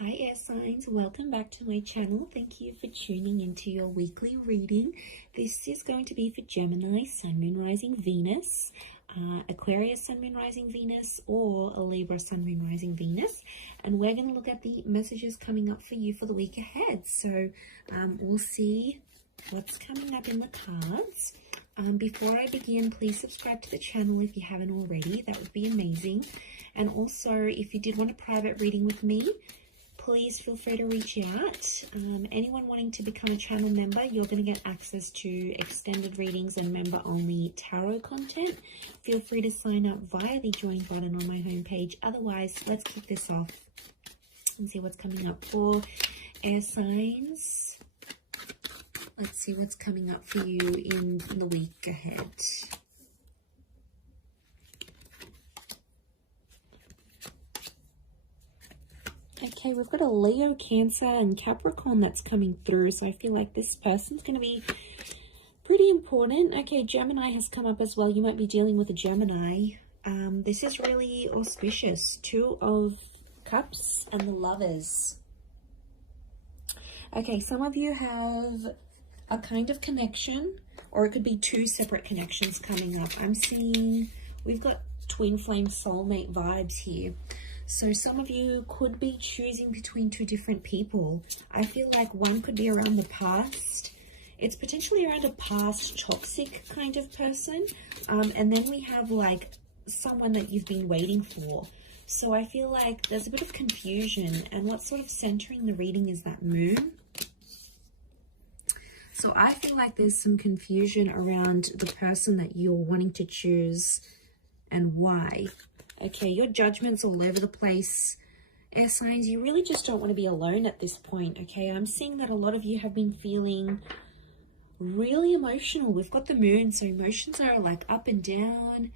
Hi air signs, welcome back to my channel. Thank you for tuning into your weekly reading. This is going to be for Gemini, Sun, Moon, Rising, Venus, Aquarius, Sun, Moon, Rising, Venus, or a Libra, Sun, Moon, Rising, Venus. And we're going to look at the messages coming up for you for the week ahead. So we'll see what's coming up in the cards. Before I begin, please subscribe to the channel if you haven't already. That would be amazing. And also, if you did want a private reading with me, please feel free to reach out. Anyone wanting to become a channel member, you're going to get access to extended readings and member-only tarot content. Feel free to sign up via the join button on my homepage. Otherwise, let's kick this off and see what's coming up for air signs. Let's see what's coming up for you in the week ahead. Okay, we've got a Leo, Cancer, and Capricorn that's coming through. So I feel like this person's going to be pretty important. Okay, Gemini has come up as well. You might be dealing with a Gemini. This is really auspicious. Two of Cups and the Lovers. Okay, some of you have a kind of connection, or it could be two separate connections coming up. I'm seeing we've got twin flame soulmate vibes here. So some of you could be choosing between two different people. I feel like one could be around the past. It's potentially around a past toxic kind of person. And then we have like someone that you've been waiting for. So I feel like there's a bit of confusion. And what's sort of centering the reading is that moon. So I feel like there's some confusion around the person that you're wanting to choose and why. Okay, your judgment's all over the place. Air signs, you really just don't want to be alone at this point, okay? I'm seeing that a lot of you have been feeling really emotional. We've got the moon, so emotions are like up and down.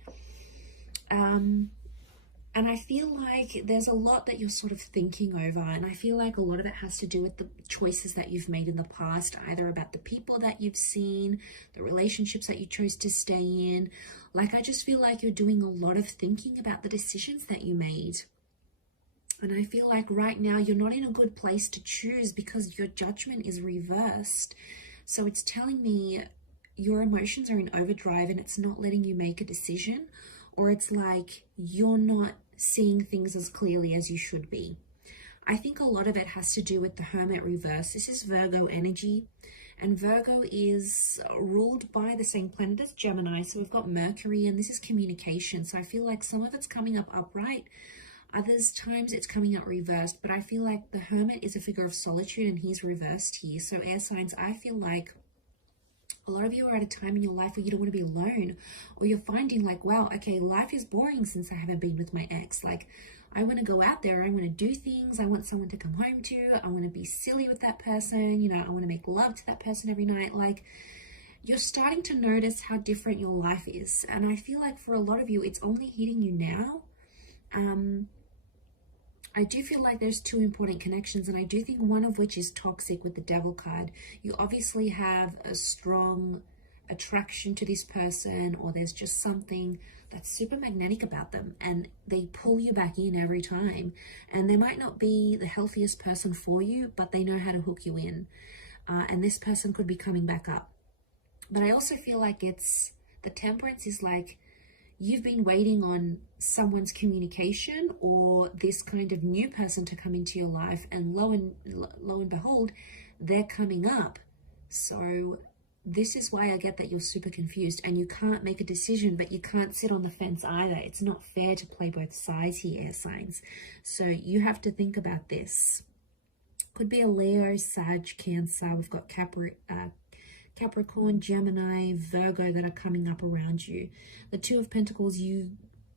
And I feel like there's a lot that you're sort of thinking over. And I feel like a lot of it has to do with the choices that you've made in the past, either about the people that you've seen, the relationships that you chose to stay in. Like, I just feel like you're doing a lot of thinking about the decisions that you made. And I feel like right now you're not in a good place to choose because your judgment is reversed. So it's telling me your emotions are in overdrive and it's not letting you make a decision, or it's like you're not seeing things as clearly as you should be. I think a lot of it has to do with the Hermit reverse. This is Virgo energy, and Virgo is ruled by the same planet as Gemini. So we've got Mercury, and this is communication. So I feel like some of it's coming up upright. Others times it's coming out reversed, but I feel like the Hermit is a figure of solitude and he's reversed here. So air signs, I feel like a lot of you are at a time in your life where you don't want to be alone, or you're finding like, wow, okay, life is boring since I haven't been with my ex. Like, I want to go out there, I want to do things, I want someone to come home to, I want to be silly with that person, you know, I want to make love to that person every night. Like, you're starting to notice how different your life is. And I feel like for a lot of you, it's only hitting you now. I do feel like there's two important connections, and I do think one of which is toxic with the Devil card. You obviously have a strong attraction to this person, or there's just something that's super magnetic about them and they pull you back in every time. And they might not be the healthiest person for you, but they know how to hook you in. And this person could be coming back up. But I also feel like it's the Temperance is like, you've been waiting on someone's communication or this kind of new person to come into your life, and lo and behold, they're coming up. So this is why I get that you're super confused and you can't make a decision, but you can't sit on the fence either. It's not fair to play both sides here, air signs. So you have to think about this. Could be a Leo, Sag, Cancer. We've got Capricorn, Gemini, Virgo that are coming up around you. The Two of Pentacles, you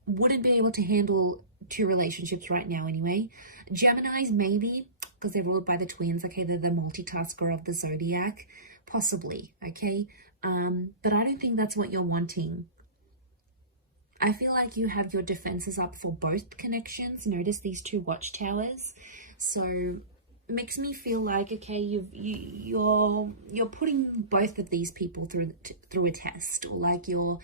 wouldn't be able to handle two relationships right now anyway. Geminis, maybe, because they're ruled by the twins. Okay, they're the multitasker of the zodiac. Possibly, okay? But I don't think that's what you're wanting. I feel like you have your defenses up for both connections. Notice these two watchtowers. So makes me feel like, okay, you're putting both of these people through a test, or like you're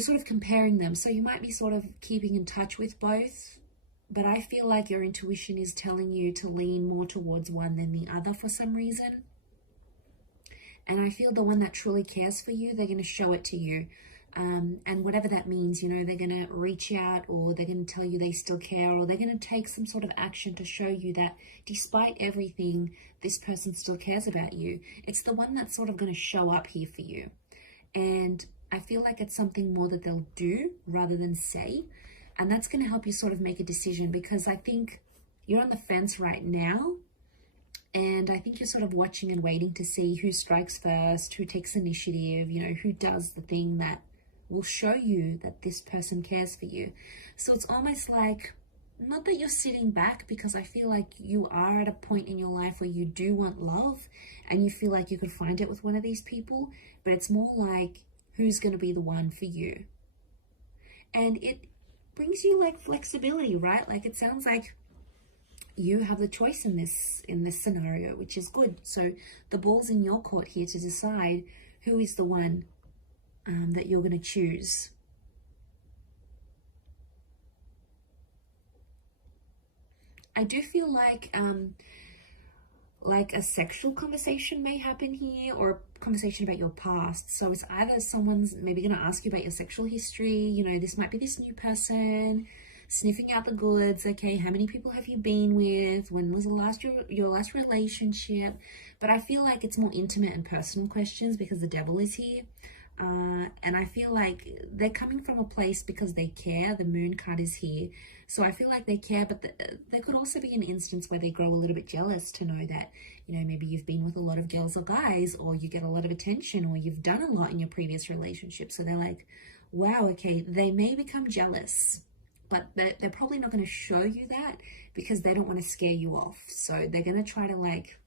sort of comparing them. So you might be sort of keeping in touch with both, but I feel like your intuition is telling you to lean more towards one than the other for some reason. And I feel the one that truly cares for you, they're going to show it to you. And whatever that means, you know, they're going to reach out, or they're going to tell you they still care, or they're going to take some sort of action to show you that despite everything, this person still cares about you. It's the one that's sort of going to show up here for you. And I feel like it's something more that they'll do rather than say. And that's going to help you sort of make a decision, because I think you're on the fence right now. And I think you're sort of watching and waiting to see who strikes first, who takes initiative, you know, who does the thing that will show you that this person cares for you. So it's almost like, not that you're sitting back, because I feel like you are at a point in your life where you do want love and you feel like you could find it with one of these people, but it's more like, who's going to be the one for you? And it brings you like flexibility, right? Like it sounds like you have the choice in this scenario, which is good. So the ball's in your court here to decide who is the one that you're going to choose. I do feel like a sexual conversation may happen here, or a conversation about your past. So it's either someone's maybe going to ask you about your sexual history. You know, this might be this new person sniffing out the goods. Okay, how many people have you been with? When was your last relationship? But I feel like it's more intimate and personal questions, because the devil is here. And I feel like they're coming from a place because they care. The moon card is here. So I feel like they care, but there could also be an instance where they grow a little bit jealous to know that, you know, maybe you've been with a lot of girls or guys, or you get a lot of attention, or you've done a lot in your previous relationship. So they're like, wow, okay, they may become jealous, but they're probably not going to show you that, because they don't want to scare you off. So they're going to try to like,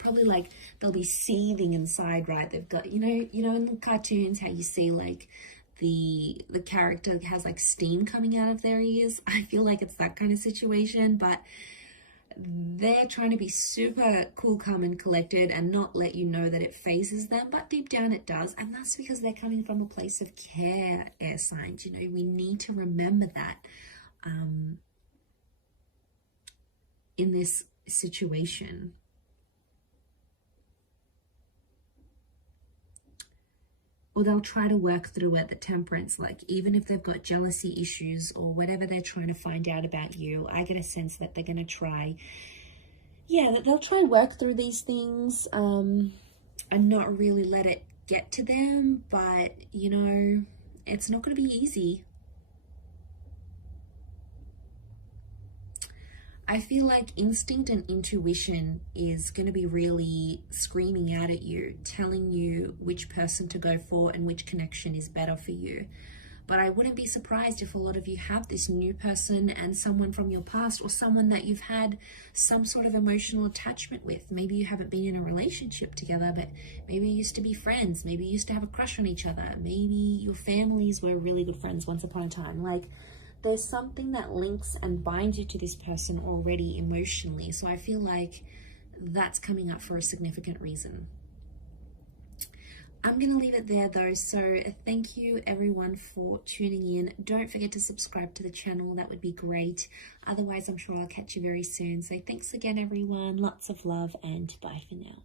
probably like they'll be seething inside, right? They've got, you know in the cartoons how you see like the character has like steam coming out of their ears. I feel like it's that kind of situation, but they're trying to be super cool, calm and collected and not let you know that it phases them, but deep down it does. And that's because they're coming from a place of care, air signs. You know, we need to remember that in this situation. Or they'll try to work through it, the temperance, like even if they've got jealousy issues or whatever they're trying to find out about you, I get a sense that they're going to try, that they'll try and work through these things and not really let it get to them. But, you know, it's not going to be easy. I feel like instinct and intuition is going to be really screaming out at you, telling you which person to go for and which connection is better for you. But I wouldn't be surprised if a lot of you have this new person and someone from your past, or someone that you've had some sort of emotional attachment with. Maybe you haven't been in a relationship together, but maybe you used to be friends. Maybe you used to have a crush on each other. Maybe your families were really good friends once upon a time. Like, there's something that links and binds you to this person already emotionally. So I feel like that's coming up for a significant reason. I'm going to leave it there though. So thank you everyone for tuning in. Don't forget to subscribe to the channel. That would be great. Otherwise, I'm sure I'll catch you very soon. So thanks again, everyone. Lots of love and bye for now.